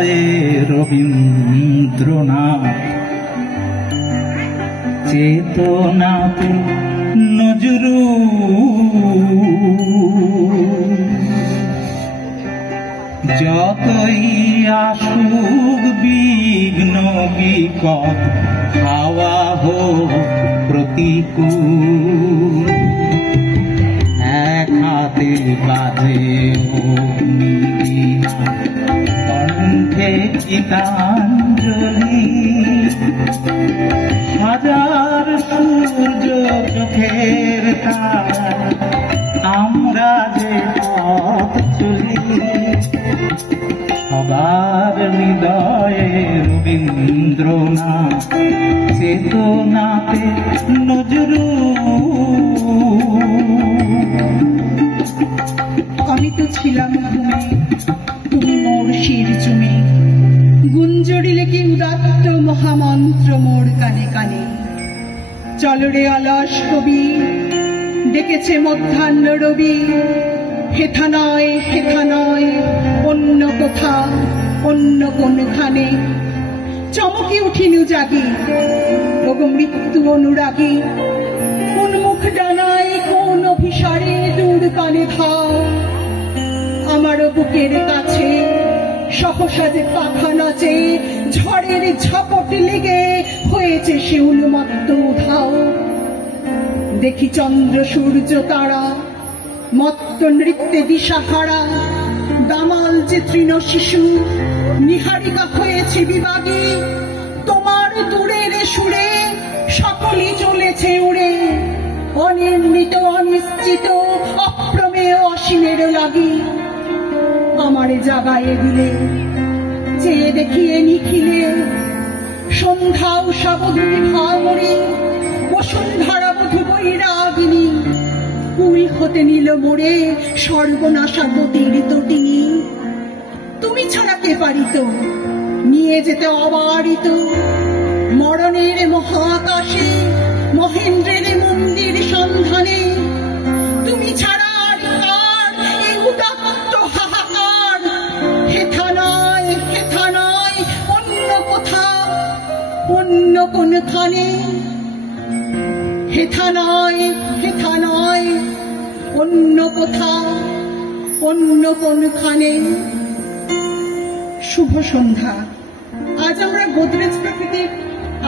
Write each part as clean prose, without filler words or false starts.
হৃদয়ে রবীন্দ্রনাথ চেতনাতে নজরুল যতই আসুক বিঘ্ন বিকট হাওয়া হোক প্রতিকূল এক হাতে বাজে অগ্নিবীণা কণ্ঠে গীতাঞ্জলি হাজার সূর্য চোখের তারা আমরা যে পথ চলি সবার হৃদয়ে রবীন্দ্রনাথ চেতনাতে নজরুল। আমি তো ছিলাম তুমি মোর শির চুমে গুঞ্জরিলে কি উদাত্ত মহামন্ত্র মোর কানে কানে। চলরে অলস কবি ডেকেছে মধ্যাহ্ন রবি, হেথা নয় অন্য কোথা অন্য কোনখানে। চমকে উঠিনু জাগি ওগো মৃত্যু অনুরাগী, কোন মুখ ডানায় কোন অভিসারে দূর কানে ধাও। আমারও বুকের কাছে সহসা যে পাখা নাচে, ঝড়ের ঝাপট লেগে হয়েছে সে উন্মত্ত উধাও। দেখি চন্দ্র সূর্য তারা মত্ত নৃত্যে দিশাহারা, দামাল যে তৃণ শিশু নিহারিকা হয়েছে বিবাগী। তোমার দূরের সুরে সকলই চলেছে উড়ে, অনির্ণিত অনিশ্চিত অপ্রমেয় অসীমের লাগি। আমারে জাগায়ে দিলে চেয়ে দেখিয়ে নিখিলে, সন্ধ্যা উষাবধূ ভামরি বসুন্ধরা বধূ বৈরাগিনী। কুল হতে নিল মোড়ে সর্বনাশা গতির তটিনী। তুমি ছাড়া কে পারিত নিয়ে যেতে অবারিত মরণের মহাকাশে মহেন্দ্রের মন্দির সন্ধানে। তুমি ছাড়া আর কার এই উদাত্ত হাহাকার, হেথা নয় অন্য কোথা অন্য কোনখানে। হেথা নয় অন্য কোথা অন্য কোনখানে। শুভ সন্ধ্যা। আজ আমরা গোদরেজ প্রকৃতির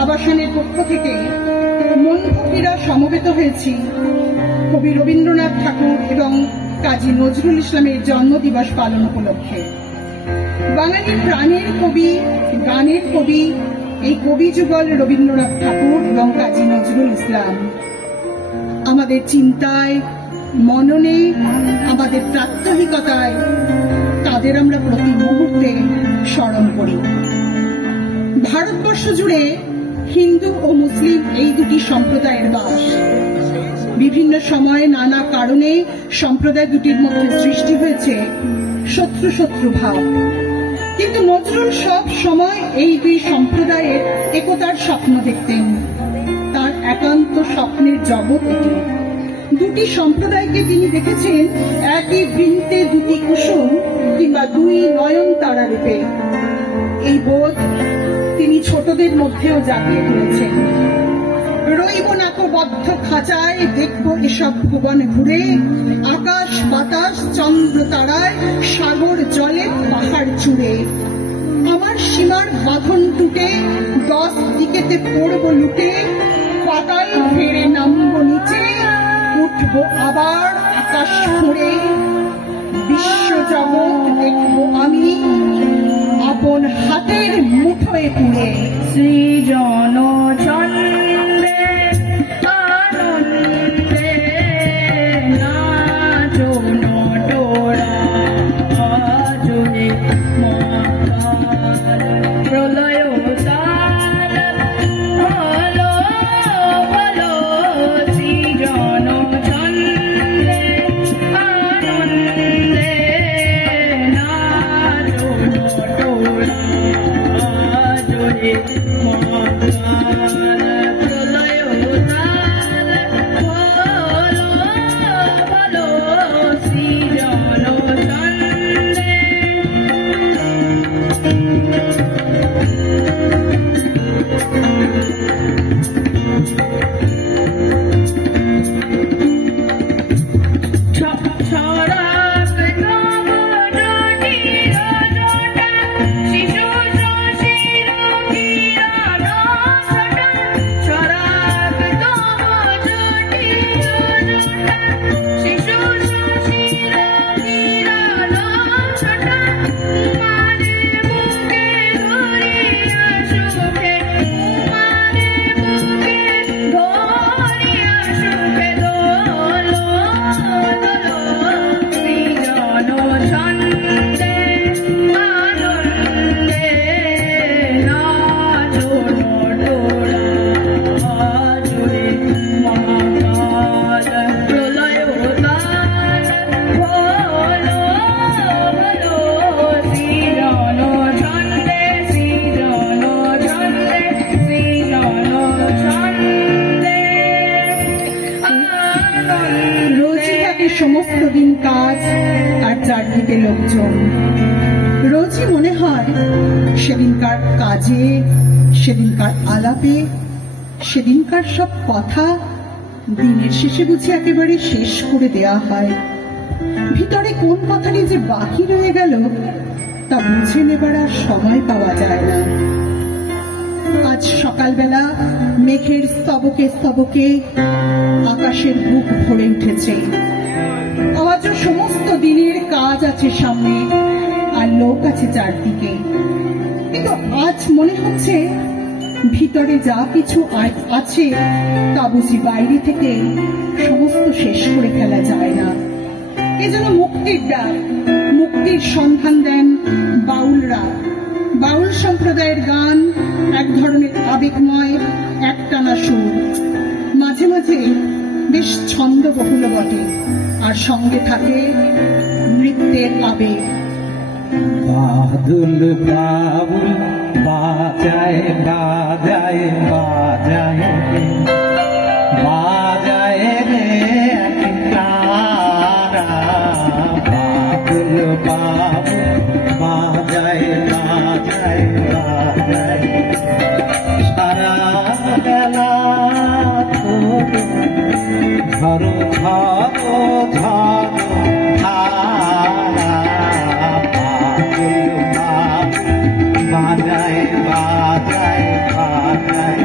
আবাসনের পক্ষ থেকে মন ভক্তিরা সমবেত হয়েছি কবি রবীন্দ্রনাথ ঠাকুর এবং কাজী নজরুল ইসলামের জন্মদিবস পালন উপলক্ষে। বাঙালির প্রাণের কবি, গানের কবি, এই কবি যুগল রবীন্দ্রনাথ ঠাকুর এবং কাজী নজরুল ইসলাম আমাদের চিন্তায়, মননে, আমাদের প্রাত্যহিকতায় তাদের আমরা প্রতি মুহূর্তে স্মরণ করি। ভারতবর্ষ জুড়ে হিন্দু ও মুসলিম এই দুটি সম্প্রদায়ের বাস। বিভিন্ন সময়ে নানা কারণে সম্প্রদায় দুটির মধ্যে সৃষ্টি হয়েছে শত্রু ভাব, কিন্তু নজরুল সব সময় এই দুই সম্প্রদায়ের একতার স্বপ্ন দেখতেন। তার একান্ত স্বপ্নের জগৎ এটি। দুটি সম্প্রদায়কে তিনি দেখেছেন একই বৃন্তে দুটি কুসুম কিংবা দুই নয়ন তারা রূপে। এই বোধ তিনি ছোটদের মধ্যেও জাগিয়ে তুলেছেন। রইব নাকো বদ্ধ খাঁচায়, দেখব এসব ভুবন ঘুরে, আকাশ বাতাস চন্দ্র তারায়, সাগর জলে পাহাড় চূড়ে। আমার সীমার বাঁধন টুটে 10 দিকেতে পড়ব লুটে, পাতাল ফেরে নামবো নিচে, উঠবো আবার আকাশ ফুঁড়ে। বিশ্ব জগৎ দেখব আমি আপন হাতের মুঠোয় পুড়ে। সৃজন চন্দ্রে আনন্দে নাচো নটোরা, আজরে মহাকাল প্রলয় তাল হলো বলো। সৃজন চন্দ্রে আনন্দে নাচো নটোরা, আজরে মহাকাল প্রলয় তাল হলো বলো। সৃজন চন্দ্রে চারদিকে লোকজন। রোজই মনে হয় সেদিনকার কাজে, সেদিনকার আলাপে, সেদিনকার সব কথা দিনের শেষে বুঝে একেবারে শেষ করে দেয়া হয়। ভিতরে কোন কথাটি যে বাকি রয়ে গেল তা বুঝে নেবার আর সময় পাওয়া যায় না। আজ সকালবেলা মেঘের স্তবকে স্তবকে আকাশের বুক ভরে উঠেছে। আজও সমস্ত দিনের কাজ আছে সামনে আর লোক আছে চারদিকে, কিন্তু আজ মনে হচ্ছে ভিতরে যা কিছু আছে তা বুঝি বাইরে থেকে সমস্ত শেষ করে ফেলা যায় না। এজন্য মুক্তির ডাক, মুক্তির সন্ধান দেন বাউলরা। বাউল সম্প্রদায়ের গান এক ধরনের আবেগময় একটানা সুর, মাঝে মাঝে বেশ ছন্দবহুল বটে, আর সঙ্গে থাকে নৃত্যের আবেগ। বাদুল বাবুল বাজায় বাজায় বাজায় বাজায় রে তারা, বাদুল বাবুল বাজায় বাজায় বাজায় সারা বেলা ঝরো ঝরো ঝরো ধারা, বাজায় বাজায় বাজায়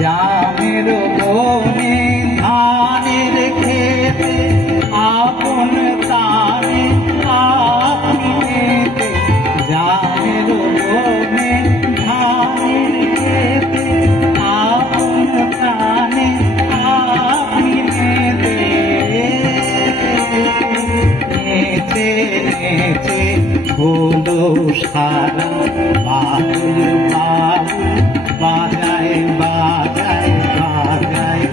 জামের বনে ধানের খেতে আপন তানে আপনিতে, জামের বনে ধানের খেতে আপন তানে হলো সারা, বাবুল বাবুল বাজায় বাজায় বাজায়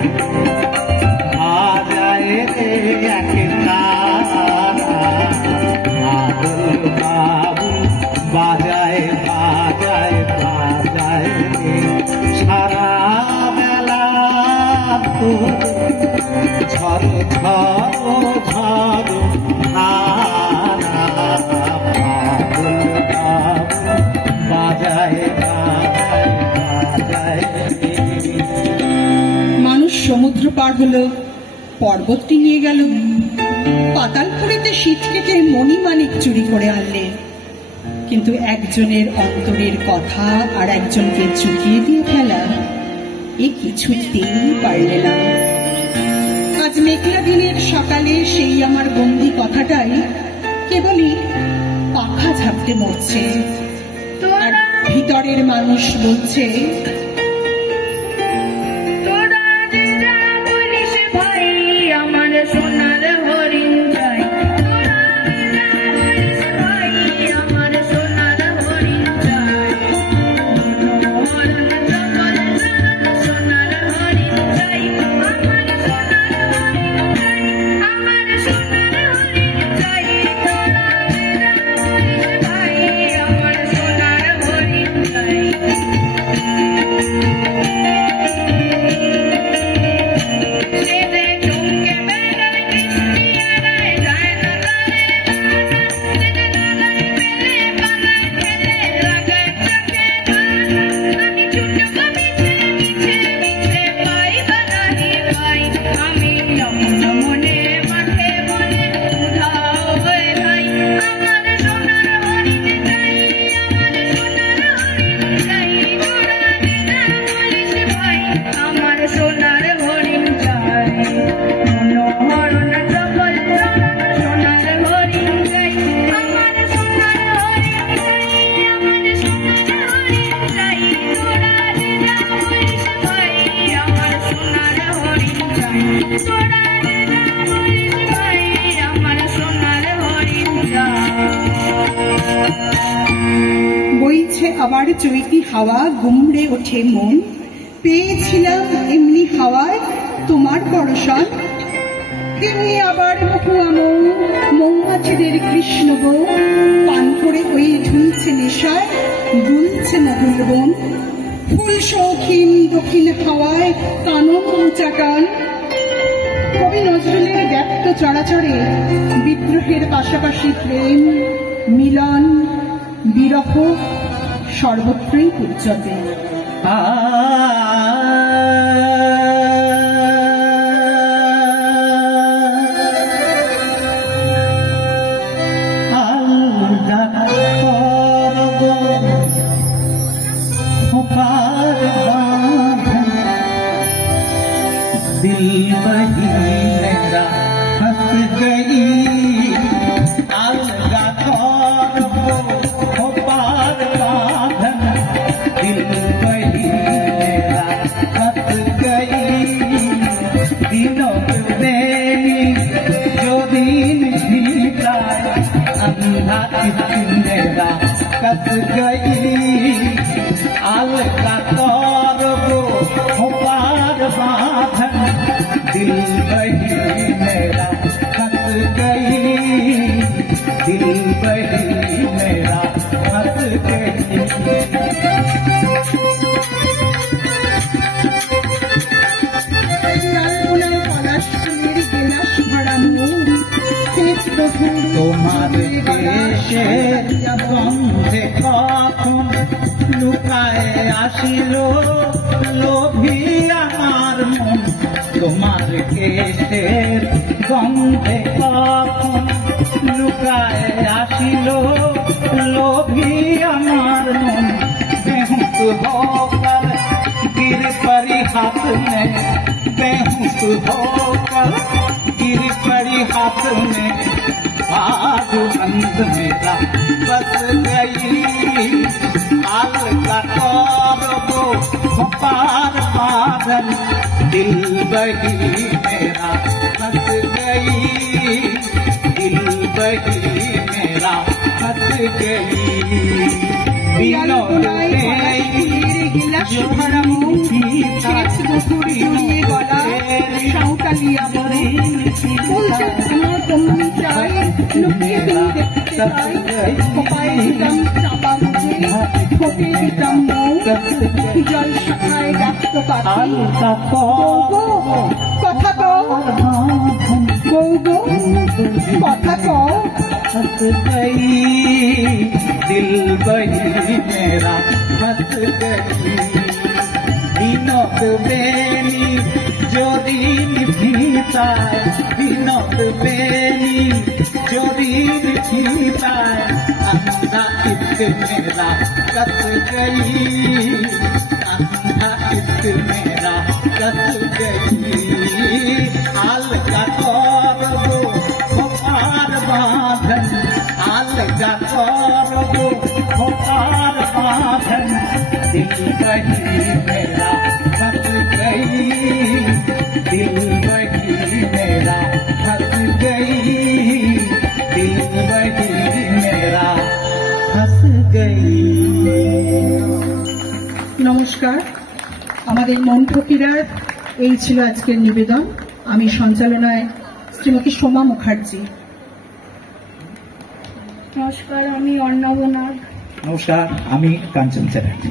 বাজায় রে এক তারা, বাবুল বাবুল বাজায় বাজায় বাজায় সারা বেলা তো ঝরো ঝরো ঝরো ধারা, মানুষ সমুদ্র পার হলো, পর্বতটি নিয়ে গেল, পাতালপুরিতে শীত কেটে মণিমাণিক চুরি করে আনলে, কিন্তু একজনের অন্তরের কথা আর একজনকে চুকিয়ে দিয়ে ফেলা এ কিছুতেই পারলে না। আজ মেঘলা দিনের সকালে সেই আমার বন্দি কথাটাই কেবলই পাখা ঝাপটে মরছে, আর ভিতরের মানুষ বলছে, আমার সোনার হরিণ চাই, আমার সোনার হরিণ চাই, সোনার হরিণ চাই, আমার সোনার হরিণ চাই, আমার সোনার হরিণ চাই। বইছে আবার চৈতি হাওয়া, গুমড়ে ওঠে মন, পেয়েছিলাম এমনি হাওয়ায় তোমার পরশন, তেমনি আবার মহুয়া মৌ, মৌমাছিদের কৃষ্ণ বউ, পান করে ওই ঝুলছে নেশায়, দুলছে মহুল বন, ফুল শৌখিন দক্ষিণ হাওয়ায় কানন চাটান। কবি নজরুলের ব্যক্ত চরাচরে বিদ্রোহের পাশাপাশি প্রেম, মিলন, বিরহ সর্বত্রই পূজ্যতে। दिल बही मेरा फंस गई, अलगा तौर को पार बांधन। दिल बही मेरा फंस गई, दिनों मेरी जो दिन बीता, अंधा मेरा कस गई। अलगा तौर को पार बांधन, दिल बही मेरा फंस गई, दिल बही मेरा फंस गई। তোমার দেশের গন্ধে কখন লুকায় আসিল লোভী আমার মন। তোমার কেশের গন্ধে কখন লুকায় আসিল লোভী আমার মন। বেহুশ होकर गिर पड़ी हाथ में, बेहुश होकर गिर पड़ी हाथ में, बाजूबंद मेरा बस गई। अलगा तौर को पार बांधन, दिल बही मेरा फंस गई, दिल बही मेरा फंस गई। জল শাখায় ডাকত পাখি, কথা কও গো গো, কথা কও। फंस गई, दिल बही मेरा फंस गई। বিনোদ বেনি যদি ভিতায়, বিনোদ বেনি যদি ভিতায়, अंधा इश्क मेरा कस गई, अंधा इश्क मेरा कस गई। अलगा तौर को पार बांधन, अलगा तौर को पार बांधन, दिल बही मेरा फंस गई, दिल बही मेरा फंस गई, दिल बही मेरा फंस गई। নমস্কার, আমাদের মন ফকিরার এই ছিল আজকের নিবেদন। আমি সঞ্চালনায় শ্রীমতী সোমা মুখার্জি। নমস্কার, আমি অর্ণব নাগ। নমস্কার, আমি কাঞ্চন চ্যাটার্জি।